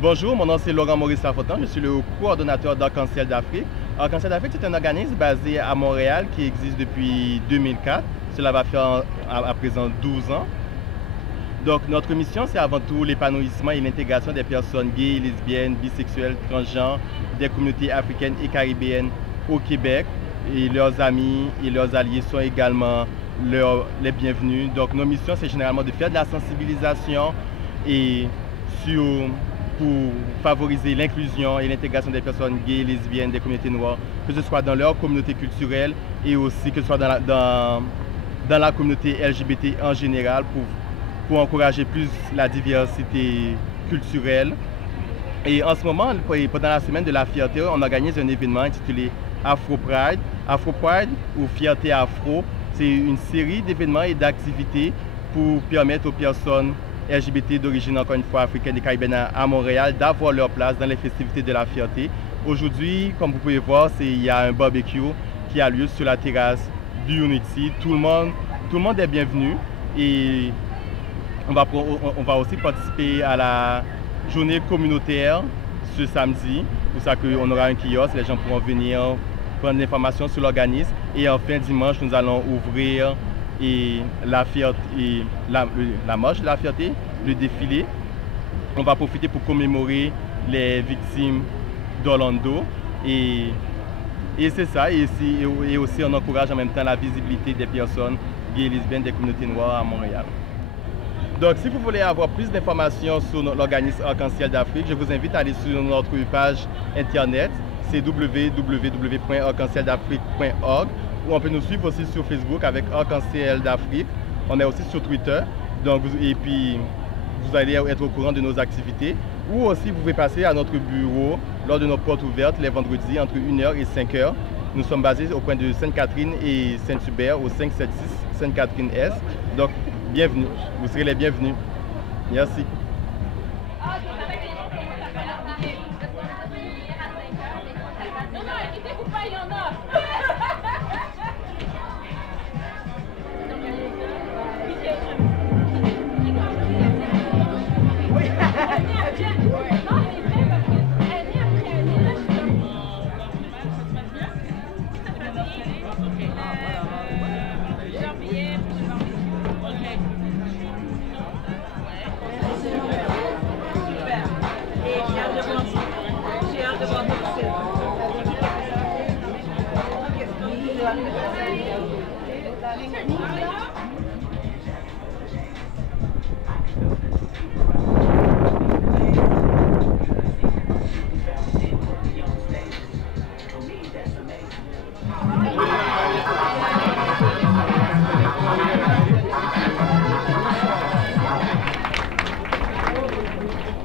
Bonjour, mon nom c'est Laurent Maurice Lafontaine, je suis le coordonnateur d'Arc-en-Ciel d'Afrique. Arc-en-Ciel d'Afrique, c'est un organisme basé à Montréal qui existe depuis 2004. Cela va faire à présent 12 ans. Donc notre mission, c'est avant tout l'épanouissement et l'intégration des personnes gays, lesbiennes, bisexuelles, transgenres, des communautés africaines et caribéennes au Québec. Et leurs amis et leurs alliés sont également les bienvenus. Donc nos missions, c'est généralement de faire de la sensibilisation et pour favoriser l'inclusion et l'intégration des personnes gays, lesbiennes, des communautés noires, que ce soit dans leur communauté culturelle et aussi que ce soit dans la communauté LGBT en général, pour encourager plus la diversité culturelle. Et en ce moment, pendant la semaine de la fierté, on organise un événement intitulé Afro Pride. Afro Pride ou Fierté Afro, c'est une série d'événements et d'activités pour permettre aux personnes LGBT d'origine, encore une fois, africaine et caribéenne à Montréal, d'avoir leur place dans les festivités de la fierté. Aujourd'hui, comme vous pouvez voir, il y a un barbecue qui a lieu sur la terrasse du Unity. Tout le monde est bienvenu et on va aussi participer à la journée communautaire ce samedi. Pour ça qu'on aura un kiosque, les gens pourront venir prendre l'information sur l'organisme. Et enfin, dimanche, nous allons ouvrir la marche de la fierté, le défilé. On va profiter pour commémorer les victimes d'Orlando et c'est ça, et aussi on encourage en même temps la visibilité des personnes gays et lesbiennes des communautés noires à Montréal. Donc si vous voulez avoir plus d'informations sur l'organisme Arc-en-Ciel d'Afrique, je vous invite à aller sur notre page internet, c'est www.arc-en-ciel-d'afrique.org. On peut nous suivre aussi sur Facebook avec Arc-en-Ciel d'Afrique. On est aussi sur Twitter. Donc, et puis, vous allez être au courant de nos activités. Ou aussi, vous pouvez passer à notre bureau lors de nos portes ouvertes les vendredis entre 1h et 5h. Nous sommes basés au coin de Sainte-Catherine et Saint-Hubert au 576 Sainte-Catherine-Est. Donc, bienvenue. Vous serez les bienvenus. Merci.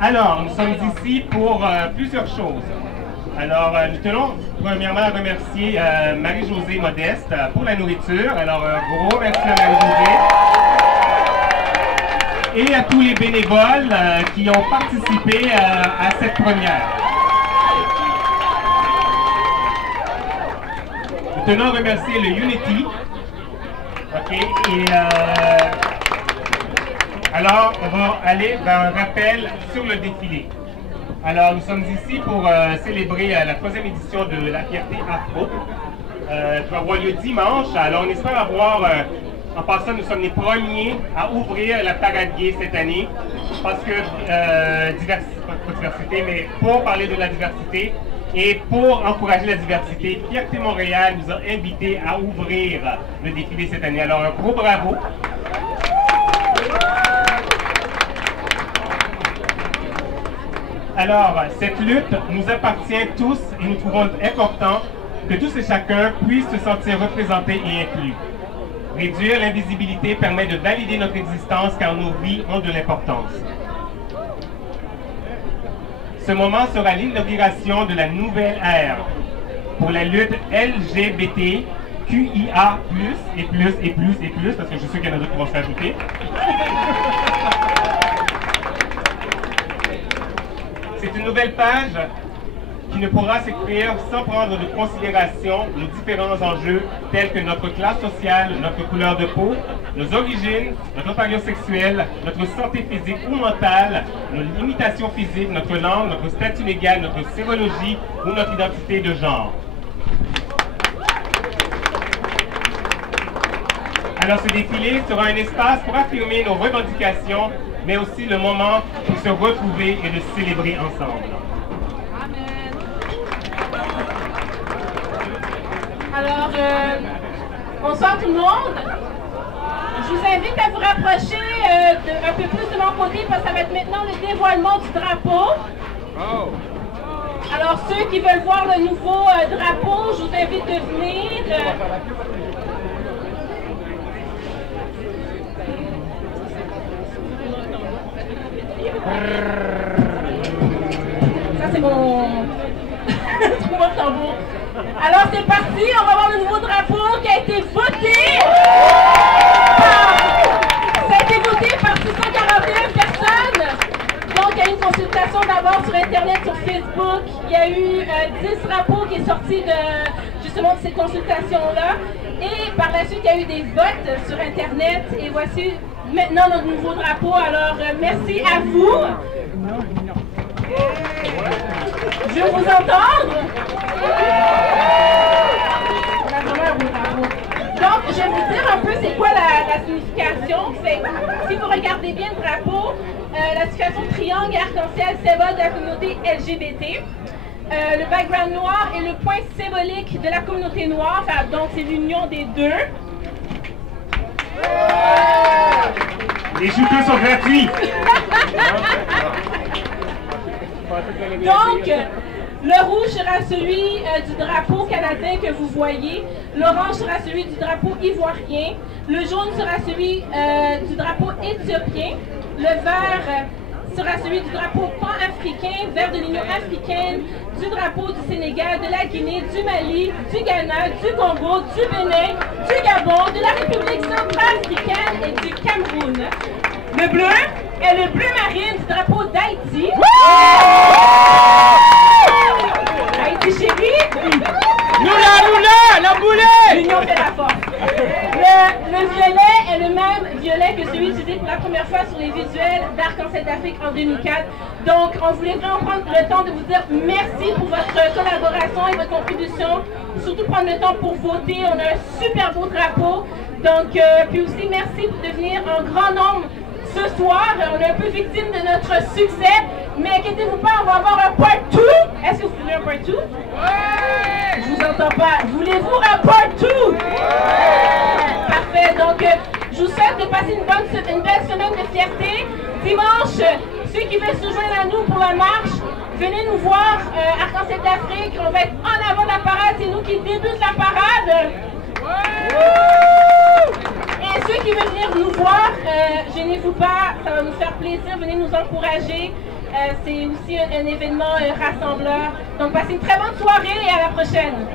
Alors, nous sommes ici pour plusieurs choses. Alors, nous tenons premièrement à remercier Marie-Josée Modeste pour la nourriture. Alors, un gros merci à Marie-Josée. Et à tous les bénévoles qui ont participé à cette première. Nous tenons à remercier le Unity. OK, et alors, on va aller vers un rappel sur le défilé. Alors, nous sommes ici pour célébrer la 3e édition de la Fierté Afro, qui va avoir lieu dimanche. Alors, on espère avoir, en passant, nous sommes les premiers à ouvrir la parade gay cette année, parce que, pas diversité, mais pour parler de la diversité et pour encourager la diversité, Fierté Montréal nous a invités à ouvrir le défilé cette année. Alors, un gros bravo. Alors, cette lutte nous appartient tous et nous trouvons important que tous et chacun puissent se sentir représentés et inclus. Réduire l'invisibilité permet de valider notre existence car nos vies ont de l'importance. Ce moment sera l'inauguration de la nouvelle ère pour la lutte LGBT, QIA+, et plus, et plus, et plus, parce que je suis sûr qu'il y en a d'autres qui vont s'ajouter. C'est une nouvelle page qui ne pourra s'écrire sans prendre de considération nos différents enjeux tels que notre classe sociale, notre couleur de peau, nos origines, notre apparence sexuelle, notre santé physique ou mentale, nos limitations physiques, notre langue, notre statut légal, notre sérologie ou notre identité de genre. Alors ce défilé sera un espace pour affirmer nos revendications, mais aussi le moment pour se retrouver et de célébrer ensemble. Alors, bonsoir tout le monde. Je vous invite à vous rapprocher un peu plus de mon côté parce que ça va être maintenant le dévoilement du drapeau. Alors, ceux qui veulent voir le nouveau drapeau, je vous invite de venir. Ça, c'est mon tambour. Alors, c'est parti. On va voir le nouveau drapeau qui a été voté. Ça a été voté par 641 personnes. Donc, il y a eu une consultation d'abord sur Internet, sur Facebook. Il y a eu 10 drapeaux qui sont sortis de, justement, de ces consultations-là. Et par la suite, il y a eu des votes sur Internet. Et voici maintenant notre nouveau drapeau. Alors, merci à vous. Je veux vous entendre. Donc, je vais vous dire un peu c'est quoi la signification. Si vous regardez bien le drapeau, la signification triangle et arc-en-ciel, symbole de la communauté LGBT. Le background noir est le point symbolique de la communauté noire, enfin, donc c'est l'union des deux. Les juteux sont gratuits. Donc, le rouge sera celui du drapeau canadien que vous voyez. L'orange sera celui du drapeau ivoirien. Le jaune sera celui du drapeau éthiopien. Le vert sera celui du drapeau pan-africain, vert de l'Union africaine, du drapeau du Sénégal, de la Guinée, du Mali, du Ghana, du Congo, du Bénin, du Gabon, de la République centrafricaine et du Cameroun. Le bleu est le bleu marine du drapeau d'Haïti. Haïti chérie. Lula, la boulée. L'union fait la force. Le violet est le même violet que celui utilisé pour la première fois sur les visuels d'Arc-en-Ciel d'Afrique en 2004. Donc, on voulait vraiment prendre le temps de vous dire merci pour votre collaboration et votre contribution. Surtout prendre le temps pour voter. On a un super beau drapeau. Donc, puis aussi, merci de venir en grand nombre ce soir. On est un peu victime de notre succès. Mais inquiétez-vous pas, on va avoir un part 2. Est-ce que vous voulez un part 2? Ouais! Je vous entends pas. Voulez-vous un part 2? Ouais! Parfait. Donc, je vous souhaite de passer une belle semaine de fierté. Dimanche, ceux qui veulent se joindre à nous pour la marche, venez nous voir, Arc-en-Ciel d'Afrique. On va être en avant de la parade. C'est nous qui débutent la parade. Ouais! Et ceux qui veulent venir nous voir, gênez-vous pas, ça va nous faire plaisir. Venez nous encourager. C'est aussi un événement rassembleur. Donc, passez une très bonne soirée et à la prochaine.